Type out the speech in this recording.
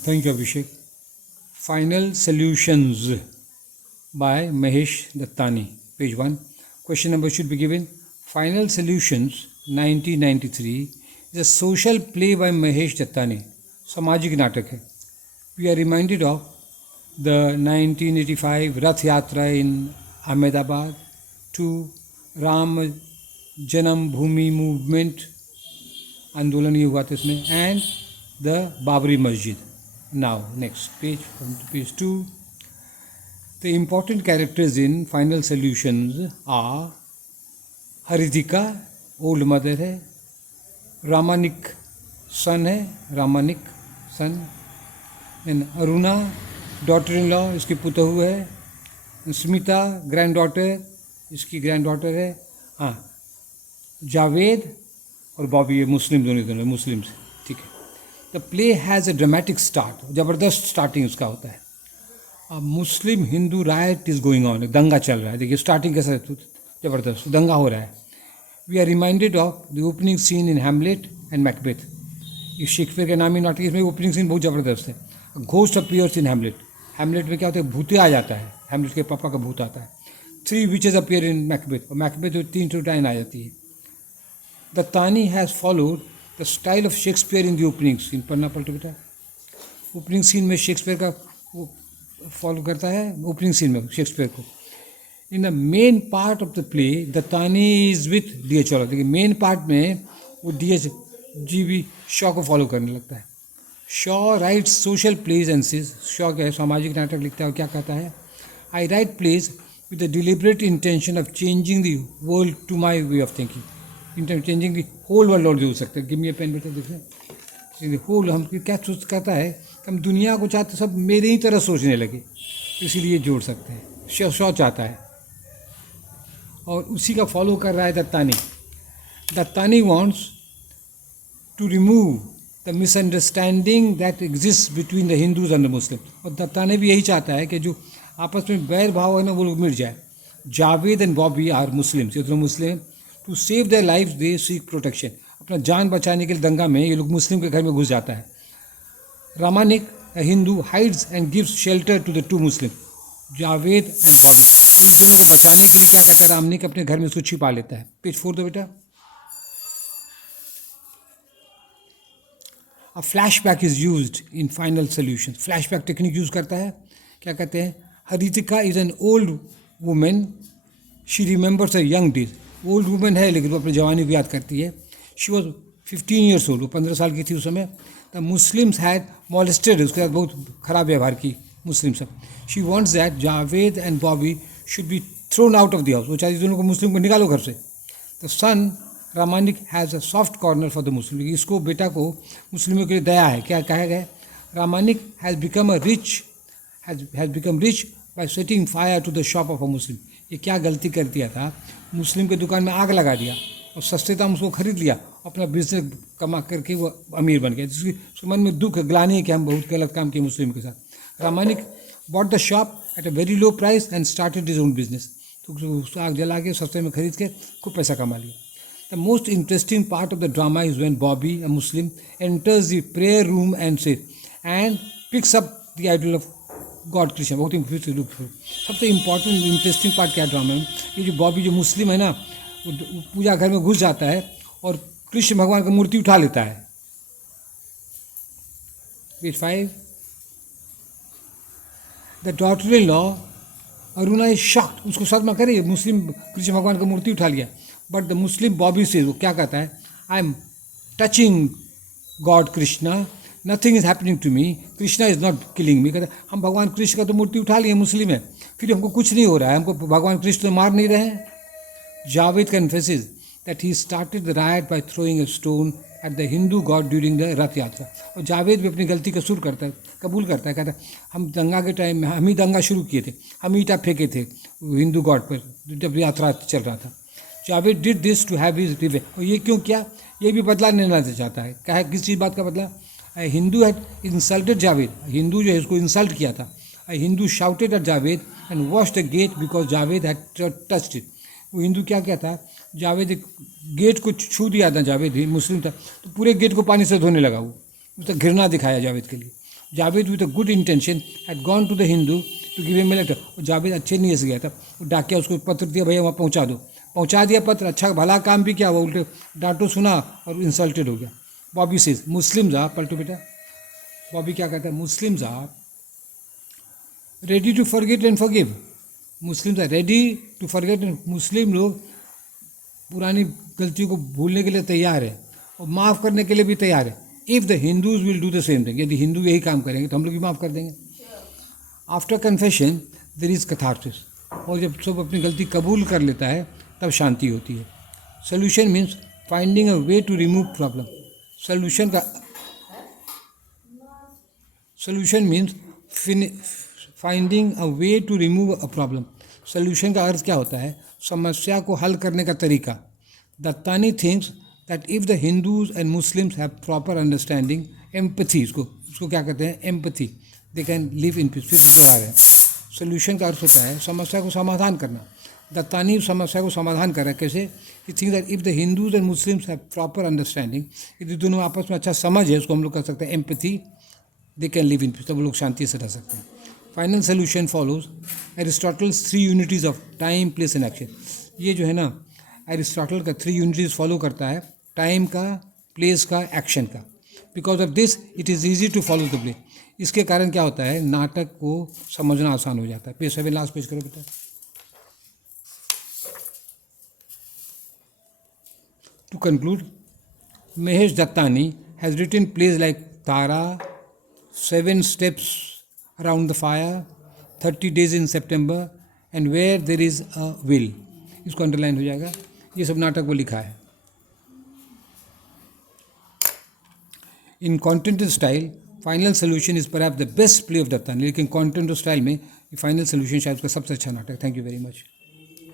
Thank you, Abhishek. Final Solutions by Mahesh Dattani, page 1. Question number should be given. Final Solutions 1993 is a social play by Mahesh Dattani. सामाजिक नाटक है. We are reminded of the 1985 Rath Yatra in Ahmedabad, to Ram Janam Bhoomi movement, आंदोलन ये हुआ था इसमें, and the Babri Masjid. Now, next page, from page 2. The important characters in Final Solutions are Haridika, old mother है, Ramanik, son है, Ramanik, son, and Aruna, daughter-in-law, इसकी पुतहू है, Smita, granddaughter, इसकी granddaughter है, हाँ, जावेद और बॉबी, ये मुस्लिम दोनों मुस्लिम्स, ठीक है. The play has a dramatic start, ज़बरदस्त स्टार्टिंग उसका होता है. अब Muslim Hindu riot is going on, दंगा चल रहा है. देखिए स्टार्टिंग कैसा है, ज़बरदस्त दंगा हो रहा है. We are reminded of the opening scene in Hamlet and Macbeth. ये शेक्सपियर के नामी नाटक, इसमें ओपनिंग सीन बहुत ज़बरदस्त है. Ghost appears in Hamlet. Hamlet में क्या होता है, भूते आ जाता है, हैमलेट के पापा का भूत आता है. 3 विचेज अपीयर इन मैकबेथ, और मैकबेथ में 3 टाइम आ जाती है. Dattani has followed the style of Shakespeare in the opening scene. पढ़ना पलटो बेटा. ओपनिंग सीन में शेक्सपियर का वो फॉलो करता है, ओपनिंग सीन में शेक्सपियर को. In the main part of the play Dattani is with D.H. Lawrence. देखिए मेन पार्ट में वो D.H. शॉ को फॉलो करने लगता है. Shaw rights social plays and says, Shaw क्या है, सामाजिक नाटक लिखता है, और क्या कहता है, I write plays with the deliberate intention of changing the world to my way of thinking. Changing the whole world और जो हो सकता है. गिव मी अ पेन बेटा. देखिए होल, हम क्या सोच कहता है कि हम दुनिया को चाहते सब मेरे ही तरह सोचने लगे, इसीलिए जोड़ सकते हैं. शॉ चाहता है और उसी का फॉलो कर रहा है Dattani. Dattani wants to remove the misunderstanding that exist between the Hindus and the Muslim. और दत्तानी भी यही चाहता है कि जो आपस में बैर भाव है ना, वो लोग मिट जाए. Javed and Bobby are Muslims, ये दोनों Muslim. To save their life they seek protection. अपना जान बचाने के लिए दंगा में ये लोग मुस्लिम के घर में घुस जाता है. Ramanik Hindu hides and gives shelter to the 2 Muslim, Javed and Bobby. इन दोनों को बचाने के लिए क्या करता है, रामनिक अपने घर में उसको छिपा लेता है. पेज 4 दो बेटा. A flashback is used in Final Solution. Flashback technique use करता है. क्या कहते हैं, Hardika is an old women, she remembers a young days. Old women है लेकिन वो अपनी जवानी को याद करती है. शी वॉज 15 ईयर्स ओल्ड, वो 15 साल की थी उस समय. द मुस्लिम्स हैड मॉलेस्टेड, उसके साथ बहुत खराब व्यवहार की मुस्लिम सब. She wants that Javed and Bobby should be thrown out of the house. वो चाहती दोनों को, मुस्लिम को निकालो घर से. The son Ramanik has a soft corner for the Muslim. इसको बेटा को मुस्लिमों के लिए दया है. क्या कहा गया, Ramanik has become rich by setting fire to the shop of a Muslim. ये क्या गलती कर दिया था, मुस्लिम के दुकान में आग लगा दिया और सस्ते दाम उसको खरीद लिया, अपना बिजनेस कमा करके वो अमीर बन गया. जिसके मन में दुख ग्लानि है कि हम बहुत गलत काम किए मुस्लिम के साथ. Ramanik bought the shop at a very low price and started his own business. तो उसको आग जला के सस्ते में खरीद के खूब पैसा कमा लिया. The most interesting part of the drama is when Bobby, a Muslim, enters the prayer room and picks up the idol of god Krishna. बहुत ही सबसे इंपॉर्टेंट इंटरेस्टिंग पार्ट क्या ड्रामा में, ये जो बॉबी जो मुस्लिम है ना, वो पूजा घर में घुस जाता है और कृष्ण भगवान की मूर्ति उठा लेता है. Page 5. The daughter in law Aruna is shocked. उसको सदमा करे, मुस्लिम कृष्ण भगवान की मूर्ति उठा लिया. बट द मुस्लिम बॉबी से वो क्या कहता है, I am touching god Krishna, nothing is happening to me, Krishna is not killing me. कहते हम भगवान कृष्ण का तो मूर्ति उठा लिए, मुस्लिम है, फिर हमको कुछ नहीं हो रहा है, हमको भगवान कृष्ण तो मार नहीं रहे हैं. Javed confesses that he started the riot by throwing a stone at the Hindu god during the Rath Yatra. और जावेद भी अपनी गलती का कसूर करता है, कबूल करता है. कहता है हम दंगा के टाइम में हम ही दंगा शुरू किए थे, हम ईटा फेंके थे हिंदू गॉड पर जब यात्रा चल रहा था. Javed did this to have his revenge. और ये क्यों किया, ये भी बदला लेना चाहता है. क्या है, किस चीज़ बात का बदला. हिंदू हैड इंसल्टेड जावेद, हिंदू जो है उसको इंसल्ट किया था. Hindu shouted at Javed and wash the get because Javed had touched it. वो हिंदू क्या कहता है, जावेद गेट को छू दिया था, जावेद ही मुस्लिम था तो पूरे गेट को पानी से धोने लगा. वो उसका घृणा दिखाया जावेद के लिए. Javed with a good intention had gone to the Hindu to give him a letter. और जावेद अच्छे नीयत से गया था, वो डाकिया उसको पत्र दिया, भैया वहाँ पहुँचा दो, पहुँचा दिया पत्र, अच्छा भला काम भी किया, वो उल्टे डांटो सुना और इंसल्टेड हो गया। बॉबी सेज मुस्लिम्स आर, पलटो बेटा, बॉबी क्या कहता है, Muslims are ready to forget and forgive. Muslims are ready to forget and, Muslim लोग पुरानी गलतियों को भूलने के लिए तैयार है और माफ़ करने के लिए भी तैयार है। If the Hindus will do the same thing, यदि हिंदू यही काम करेंगे तो हम लोग भी माफ़ कर देंगे। After confession there is catharsis, और जब सब अपनी गलती कबूल कर लेता है तब शांति होती है। Solution means finding a way to remove problem. Solution means finding a way to remove a problem. Solution का अर्थ क्या होता है, समस्या को हल करने का तरीका। Dattani thinks that if the Hindus and Muslims have proper understanding, empathy, इसको क्या कहते हैं, empathy, they can live in peace. फिर से दोहरा रहे हैं, सोल्यूशन का अर्थ होता है समस्या को समाधान करना। दत्तानी समस्या को समाधान कर रहा है, कैसे, he think that if the Hindus and Muslims have proper understanding, यदि दोनों आपस में अच्छा समझ है, उसको हम लोग कर सकते हैं empathy, they can live in peace, तब लोग शांति से रह सकते हैं। Final solution follows Aristotle's 3 unities of time, place and action. ये जो है ना, एरिस्टोटल का 3 यूनिटीज़ फॉलो करता है, टाइम का, प्लेस का, एक्शन का। Because of this it is easy to follow the play. इसके कारण क्या होता है, नाटक को समझना आसान हो जाता है। पेज 7 लास्ट पेज करो बेटा। To conclude, Mahesh Dattani has written plays like Tara, 7 steps around the fire, 30 days in September, and where there is a will। इसको अंडरलाइन हो जाएगा, ये सब नाटक वो लिखा है। In content style final solution is perhaps the best play of Dattani, लेकिन कॉन्टेंट स्टाइल में फाइनल सोल्यूशन शायद उसका सबसे अच्छा नाटक। Thank you very much.